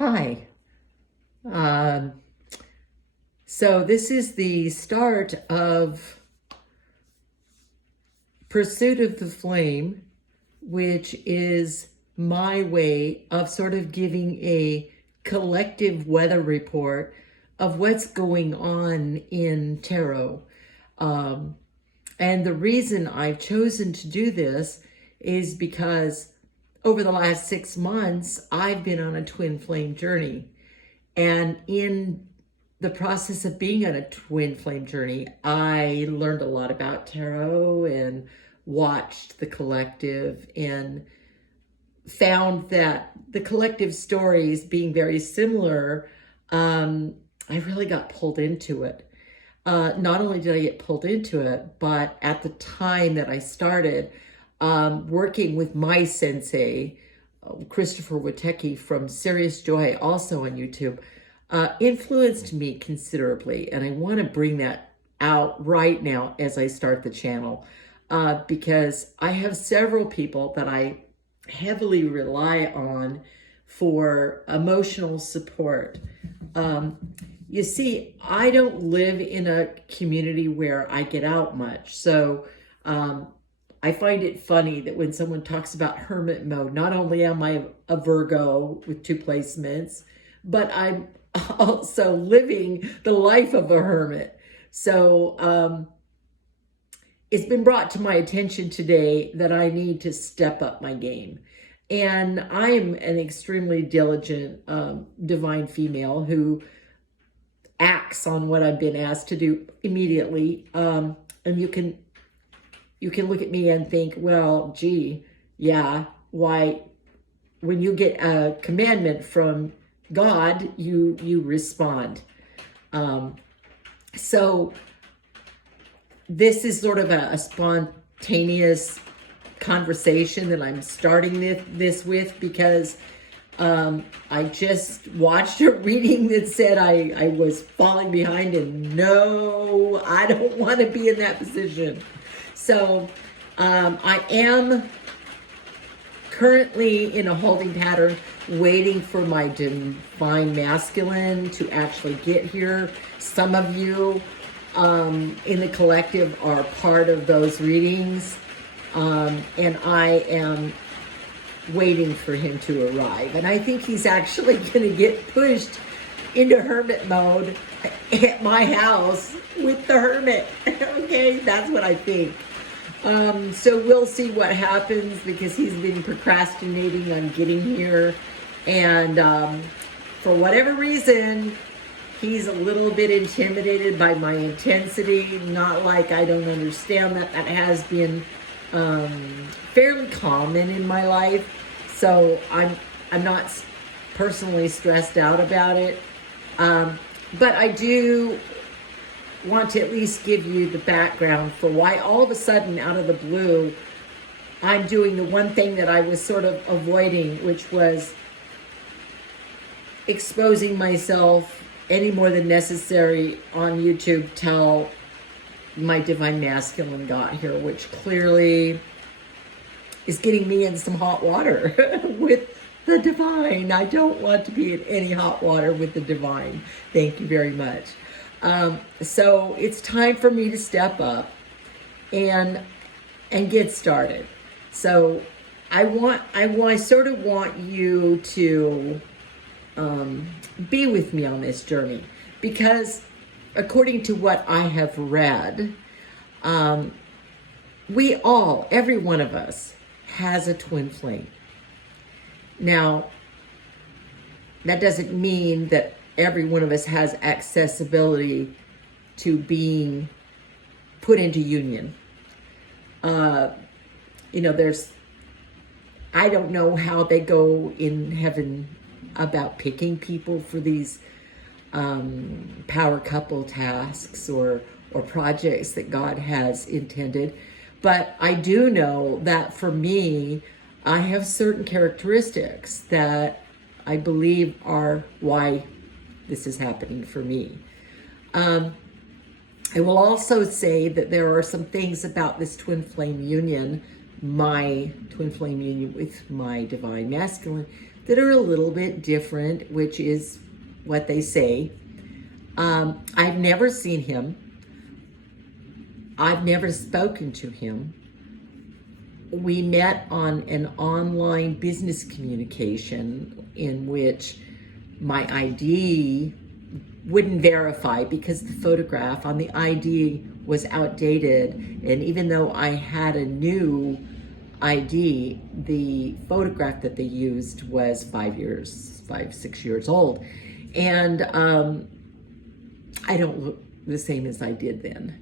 Hi. Um, so this is the start of Pursuit of the Flame, which is my way of sort of giving a collective weather report of what's going on in tarot. And the reason I've chosen to do this is because over the last 6 months, I've been on a twin flame journey. And in the process of being on a twin flame journey, I learned a lot about tarot and watched the collective and found that the collective stories being very similar, I really got pulled into it. Not only did I get pulled into it, but at the time that I started working with my sensei, Christopher Witecki from Serious Joy, also on YouTube, influenced me considerably. And I want to bring that out right now as I start the channel, because I have several people that I heavily rely on for emotional support. You see, I don't live in a community where I get out much. So I find it funny that when someone talks about hermit mode, not only am I a Virgo with 2 placements, but I'm also living the life of a hermit. So it's been brought to my attention today that I need to step up my game. And I am an extremely diligent divine female who acts on what I've been asked to do immediately. And you can look at me and think, well, gee, yeah, why, when you get a commandment from God, you respond. So this is sort of a spontaneous conversation that I'm starting this with, because I just watched a reading that said I was falling behind, and no, I don't want to be in that position. So I am currently in a holding pattern, waiting for my divine masculine to actually get here. Some of you in the collective are part of those readings, and I am waiting for him to arrive. And I think he's actually going to get pushed into hermit mode at my house with the hermit. Okay, that's what I think. So we'll see what happens, because he's been procrastinating on getting here. And for whatever reason, he's a little bit intimidated by my intensity. Not like I don't understand that. That has been fairly common in my life. So I'm not personally stressed out about it. But I do want to at least give you the background for why all of a sudden, out of the blue, I'm doing the one thing that I was sort of avoiding, which was exposing myself any more than necessary on YouTube till my divine masculine got here, which clearly is getting me in some hot water with the divine. I don't want to be in any hot water with the divine. Thank you very much. So it's time for me to step up and get started. So I sort of want you to be with me on this journey, because according to what I have read, every one of us has a twin flame. Now, that doesn't mean that every one of us has accessibility to being put into union. I don't know how they go in heaven about picking people for these power couple tasks or projects that God has intended. But I do know that for me, I have certain characteristics that I believe are why this is happening for me. I will also say that there are some things about this twin flame union, my twin flame union with my divine masculine, that are a little bit different, which is what they say. I've never seen him. I've never spoken to him. We met on an online business communication in which my ID wouldn't verify because the photograph on the ID was outdated. And even though I had a new ID, the photograph that they used was 6 years old. And I don't look the same as I did then.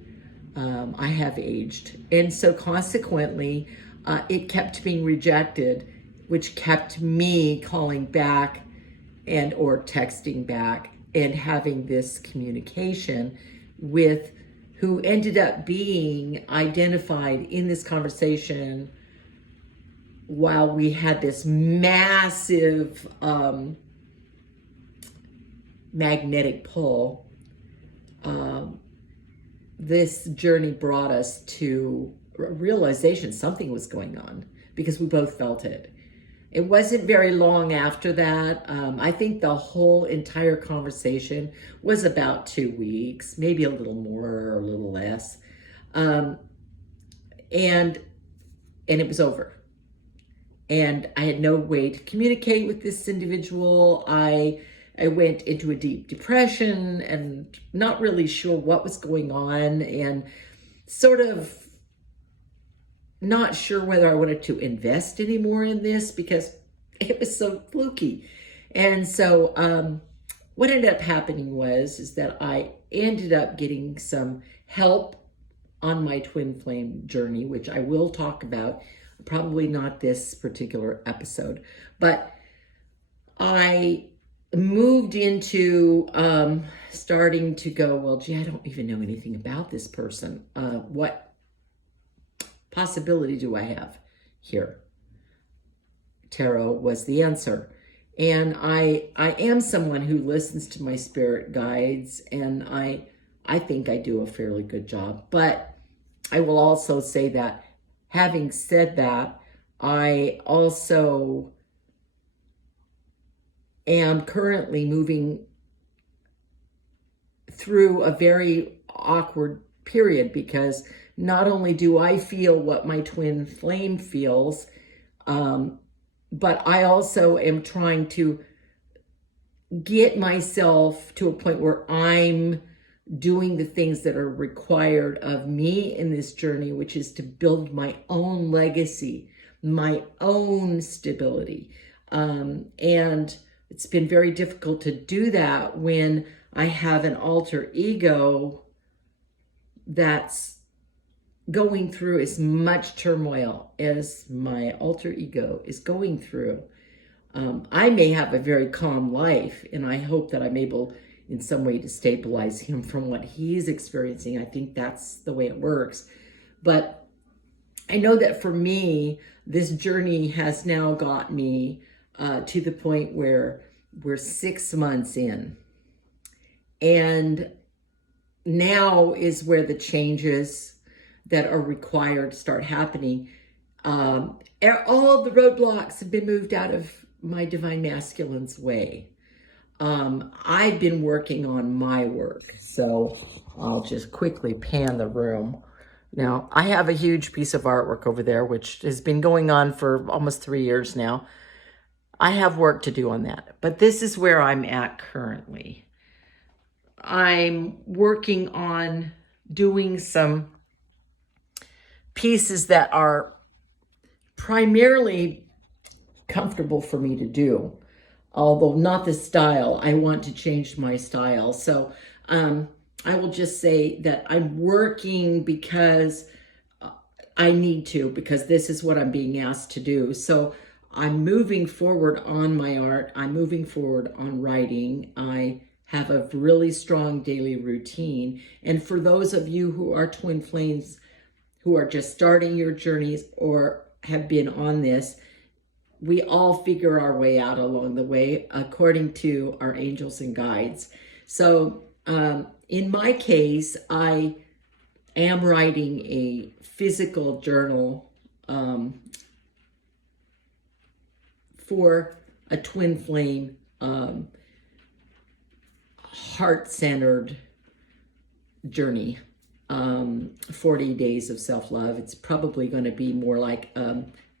I have aged. And so consequently, it kept being rejected, which kept me calling back and or texting back and having this communication with who ended up being identified in this conversation while we had this massive magnetic pull. This journey brought us to a realization something was going on because we both felt it. It wasn't very long after that. I think the whole entire conversation was about 2 weeks, maybe a little more or a little less. And it was over. And I had no way to communicate with this individual. I went into a deep depression and not really sure what was going on, and sort of not sure whether I wanted to invest anymore in this because it was so fluky. And so what ended up happening is that I ended up getting some help on my twin flame journey, which I will talk about, probably not this particular episode, but I moved into starting to go, well, gee, I don't even know anything about this person. What possibility do I have here? Tarot was the answer. And I am someone who listens to my spirit guides, and I think I do a fairly good job. But I will also say that, having said that, I also am currently moving through a very awkward period because not only do I feel what my twin flame feels, but I also am trying to get myself to a point where I'm doing the things that are required of me in this journey, which is to build my own legacy, my own stability. And it's been very difficult to do that when I have an alter ego that's going through as much turmoil as my alter ego is going through. I may have a very calm life, and I hope that I'm able in some way to stabilize him from what he's experiencing. I think that's the way it works. But I know that for me, this journey has now got me to the point where we're 6 months in. And now is where the changes that are required start happening. All the roadblocks have been moved out of my divine masculine's way. I've been working on my work. So I'll just quickly pan the room. Now, I have a huge piece of artwork over there, which has been going on for almost 3 years now. I have work to do on that, but this is where I'm at currently. I'm working on doing some pieces that are primarily comfortable for me to do, although not the style. I want to change my style. So I will just say that I'm working because I need to, because this is what I'm being asked to do. So I'm moving forward on my art. I'm moving forward on writing. I have a really strong daily routine. And for those of you who are twin flames, who are just starting your journeys or have been on this, we all figure our way out along the way according to our angels and guides. So in my case, I am writing a physical journal for a twin flame, heart-centered journey. 40 days of self-love. It's probably going to be more like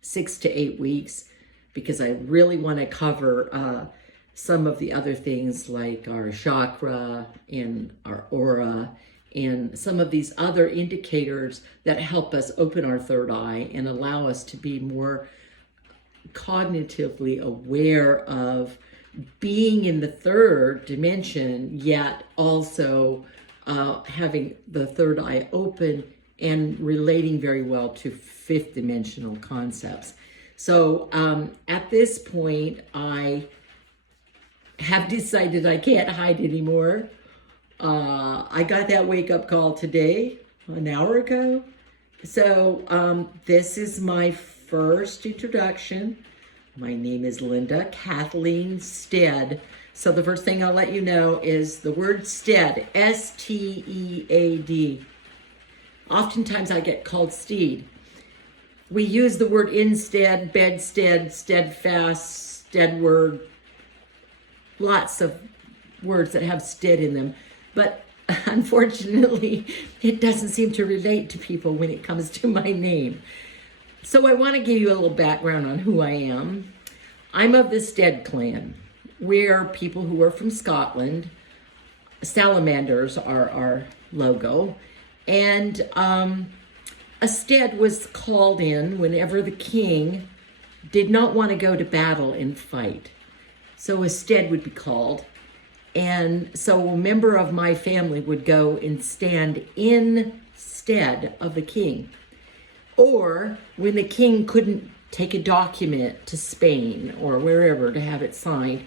6 to 8 weeks, because I really want to cover some of the other things like our chakra and our aura and some of these other indicators that help us open our third eye and allow us to be more cognitively aware of being in the third dimension, yet also having the third eye open and relating very well to fifth dimensional concepts. So at this point, I have decided I can't hide anymore. I got that wake-up call today, an hour ago. So this is my first introduction. My name is Linda Kathleen Stead. So the first thing I'll let you know is the word Stead, S-T-E-A-D. Oftentimes I get called Steed. We use the word instead, bedstead, steadfast, steadward, lots of words that have stead in them. But unfortunately, it doesn't seem to relate to people when it comes to my name. So I want to give you a little background on who I am. I'm of the Stead clan. We're people who are from Scotland. Salamanders are our logo. And a stead was called in whenever the king did not want to go to battle and fight. So a stead would be called. And so a member of my family would go and stand in stead of the king. Or when the king couldn't take a document to Spain or wherever to have it signed,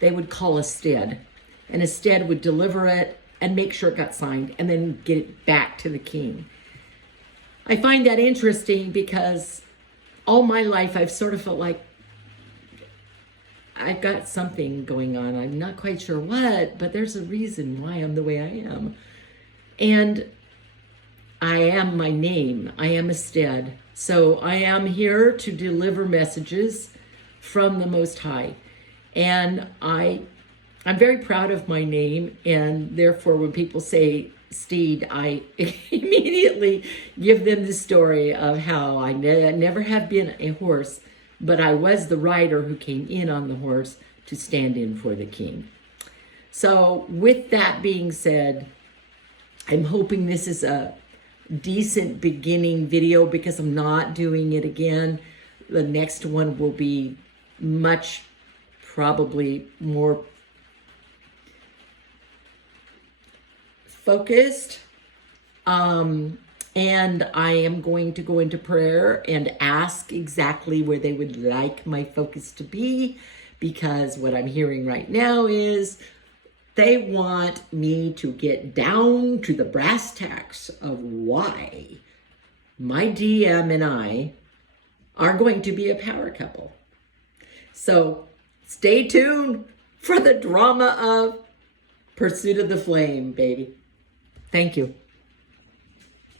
they would call a stead. And a stead would deliver it and make sure it got signed and then get it back to the king. I find that interesting because all my life I've sort of felt like I've got something going on. I'm not quite sure what, but there's a reason why I'm the way I am. And I am my name. I am a Stead. So I am here to deliver messages from the Most High. And I'm very proud of my name. And therefore, when people say Steed, I immediately give them the story of how I never have been a horse, but I was the rider who came in on the horse to stand in for the king. So with that being said, I'm hoping this is a decent beginning video because I'm not doing it again. The next one will be much, probably more focused. And I am going to go into prayer and ask exactly where they would like my focus to be, because what I'm hearing right now is they want me to get down to the brass tacks of why my DM and I are going to be a power couple. So stay tuned for the drama of Pursuit of the Flame, baby. Thank you.